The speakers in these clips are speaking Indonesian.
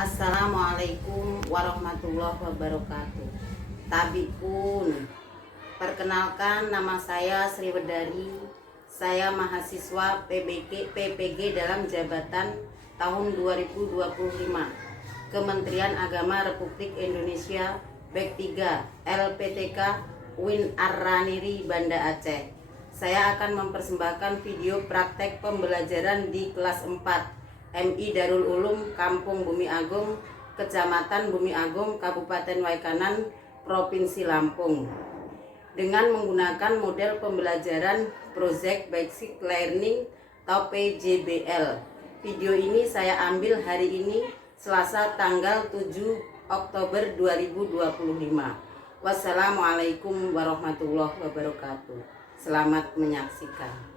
Assalamualaikum warahmatullahi wabarakatuh. Tabikun. Perkenalkan, nama saya Sri Wedari. Saya mahasiswa PPG dalam jabatan tahun 2025. Kementerian Agama Republik Indonesia Bek 3 LPTK UIN Ar-Raniri Banda Aceh. Saya akan mempersembahkan video praktek pembelajaran di kelas 4 MI Darul Ulum Kampung Bumi Agung, Kecamatan Bumi Agung, Kabupaten Waikanan, Provinsi Lampung, dengan menggunakan model pembelajaran Project Basic Learning atau PJBL. Video ini saya ambil hari ini, Selasa tanggal 7 Oktober 2025. Wassalamualaikum warahmatullahi wabarakatuh. Selamat menyaksikan.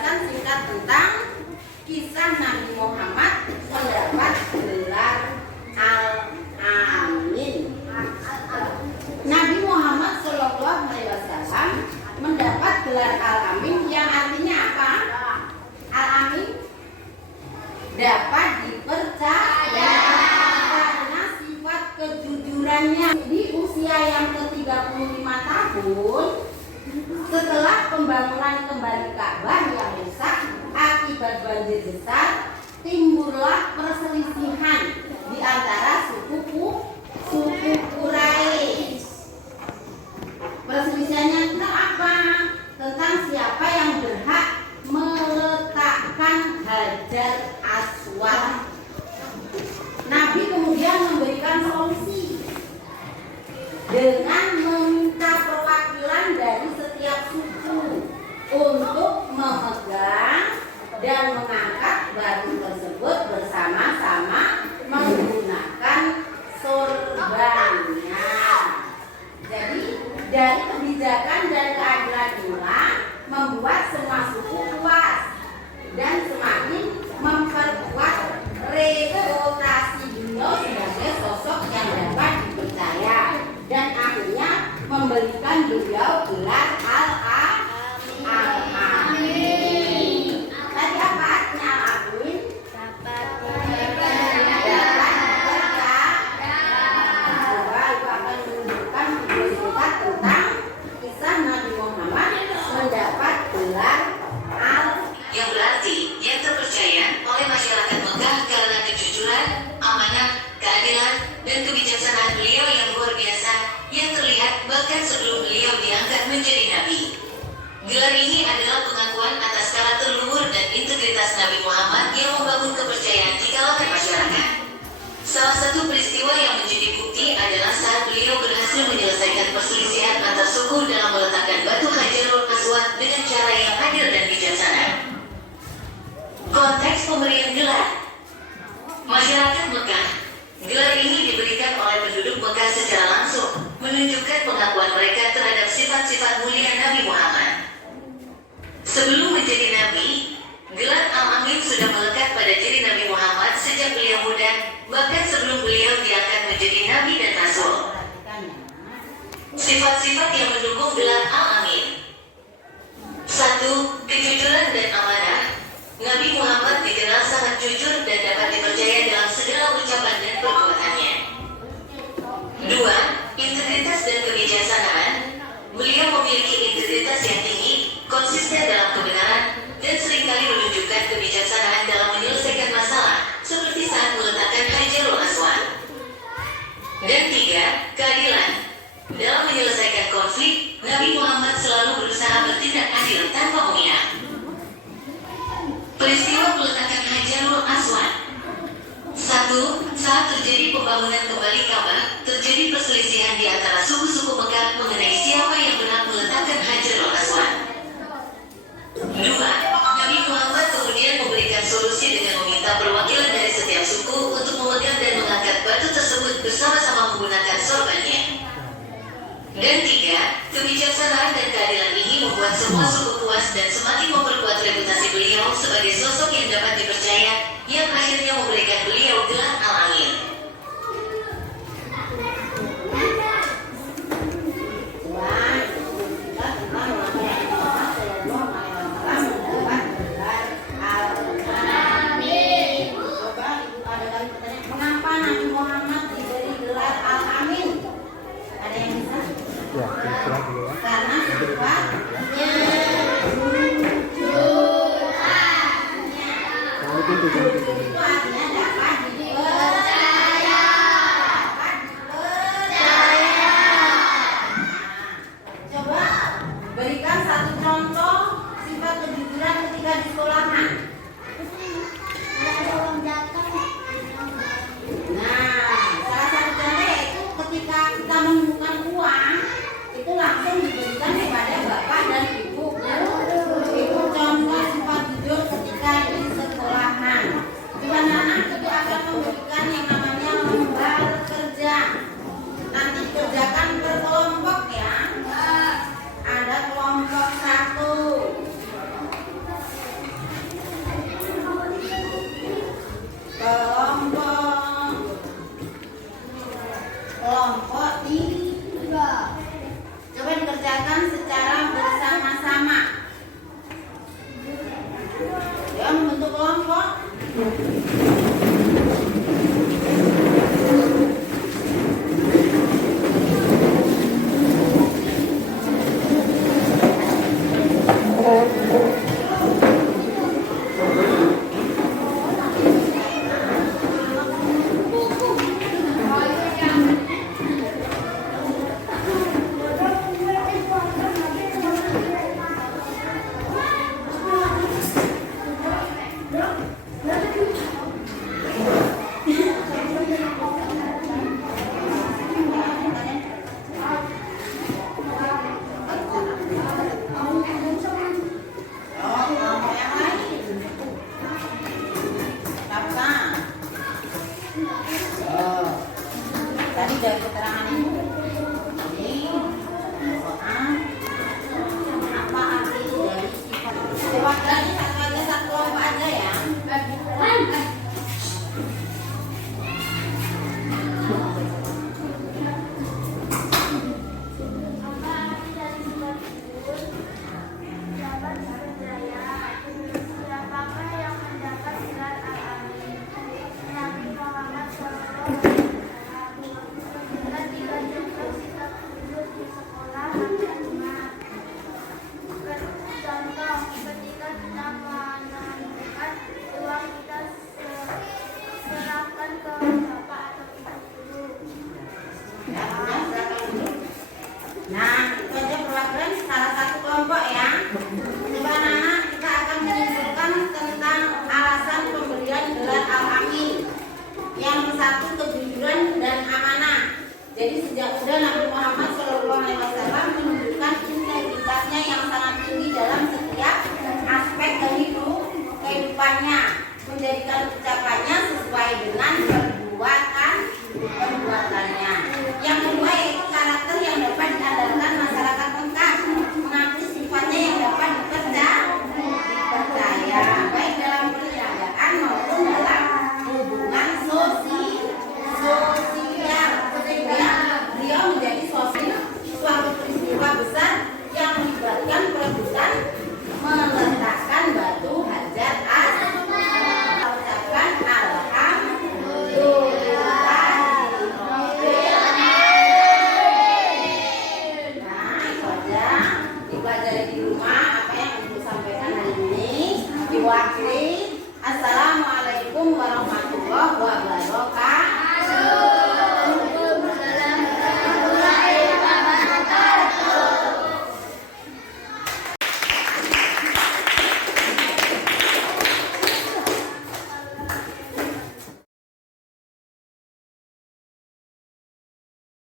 menjelaskan singkat tentang kisah Nabi Muhammad mendapat gelar Al-Amin. Nabi Muhammad Shallallahu Alaihi Wasallam mendapat gelar Al-Amin yang artinya apa? Al-Amin dapat dipercaya karena sifat kejujurannya. Di usia yang ke-35 tahun setelah pembangunan kembali Ka'bah yang rusak akibat banjir besar, timbullah perselisihan di antara suku Quraisy. Perselisihannya tentang apa? Tentang siapa yang berhak meletakkan Hajar Aswad. Nabi kemudian memberikan solusi dengan meminta perwakilan dari setiap suku untuk memegang dan mengangkat batu tersebut bersama-sama menggunakan sorbannya. Jadi dari kebijakan dan keadilan inilah membuat semua suku puas dan semakin memperkuat reputasi beliau sebagai sosok yang dapat dipercaya dan akhirnya memberikan beliau gelar Al-Amin. Tadi apa artinya Al-Amin? Dapat dipercaya. Coba Ibu akan menunjukkan video singkat tentang kisah Nabi Muhammad mendapat gelar Al-Amin, yang berarti yang terpercaya oleh masyarakat Mekah karena kejujuran, amanah, keadilan, dan kebijaksanaan beliau yang luar biasa yang terlihat bahkan sebelum beliau diangkat menjadi nabi. Gelar ini adalah pengakuan atas karakter luhur dan integritas Nabi Muhammad yang membangun kepercayaan di kalangan masyarakat. Salah satu peristiwa yang menjadi bukti adalah saat beliau berhasil menyelesaikan perselisihan antar suku dalam meletakkan batu Hajarul Aswad dengan cara yang adil dan bijaksana. Konteks pemberian gelar. Masyarakat Mekah. Gelar ini diberikan oleh penduduk Mekah secara langsung, menunjukkan pengakuan mereka terhadap sifat-sifat mulia Nabi Muhammad. Sebelum menjadi nabi, gelar Al-Amin sudah melekat pada diri Nabi Muhammad sejak beliau muda, bahkan sebelum beliau diangkat menjadi nabi dan rasul. Sifat-sifat yang mendukung gelar Al-Amin. 1. Kejujuran dan amanah. Nabi Muhammad dikenal sangat jujur dan dapat dipercaya dalam segala ucapan dan perbuatannya. 2. Integritas dan kebijaksanaan. Beliau memiliki integritas yang tinggi, konsisten dalam kebenaran, dan seringkali menunjukkan kebijaksanaan dalam menyelesaikan masalah, seperti saat meletakkan Hajarul Aswad. Dan 3. Keadilan. Dalam menyelesaikan konflik, Nabi Muhammad selalu berusaha bertindak adil tanpa memihak. Peristiwa peletakan Hajarul Aswad. 1. Saat terjadi pembangunan kembali Ka'bah, terjadi perselisihan di antara suku-suku Mekah mengenai siapa yang berhak meletakkan Hajarul Aswad. 2. Nabi Muhammad kemudian memberikan solusi dengan meminta perwakilan dari setiap suku untuk memegang dan mengangkat batu tersebut bersama-sama menggunakan sorbannya. Dan 3. Kebijaksanaan dan keadilan ini membuat semua suku puas dan semakin memperkuat reputasi beliau sebagai sosok yang dapat dipercaya, yang akhirnya memberikan beliau gelar Al-Amin. Mengapa Nabi Muhammad diberi gelar Al-Amin? Ada yang bisa? Ya, kira-kira dulu ya. Karena sifatnya Jangan dipintu, jangan dipintu. itu artinya dapat dipercaya. Coba berikan satu contoh sifat kejujuran ketika di sekolahan. Nah, salah satu contoh yaitu ketika kita menemukan uang, itu langsung diberikan kepada bapak dan ibu. Itu contoh sifat jujur ketika di sekolahan. Coba Ya membentuk kelompok. Tadi dari keterangan ini soal apa arti dari sifat. Coba lagi satu kelompok aja ya. Nah, itu aja perlakuan salah satu kelompok ya. Coba anak kita akan menyimpulkan tentang alasan pemberian gelar al-amin. Yang satu kejujuran dan amanah. Jadi sejak muda Nabi Muhammad SAW menunjukkan integritasnya yang sangat tinggi dalam setiap aspek kehidupannya, menjadikan ucapannya sesuai dengan perbuatannya. Yang kedua yaitu karakter yang dapat diandalkan masyarakat Mekah, mengakui sifatnya yang dapat dipercaya, baik dalam perniagaan maupun dalam hubungan sosial. Sehingga beliau menjadi suatu peristiwa besar yang melibatkan perebutan meletakkan batu hajar ucapkan alhamdulillah. Nah, itu aja dipelajari di rumah apa yang ibu sampaikan hari ini. Diwakili. Assalamualaikum warahmatullahi wabarakatuh.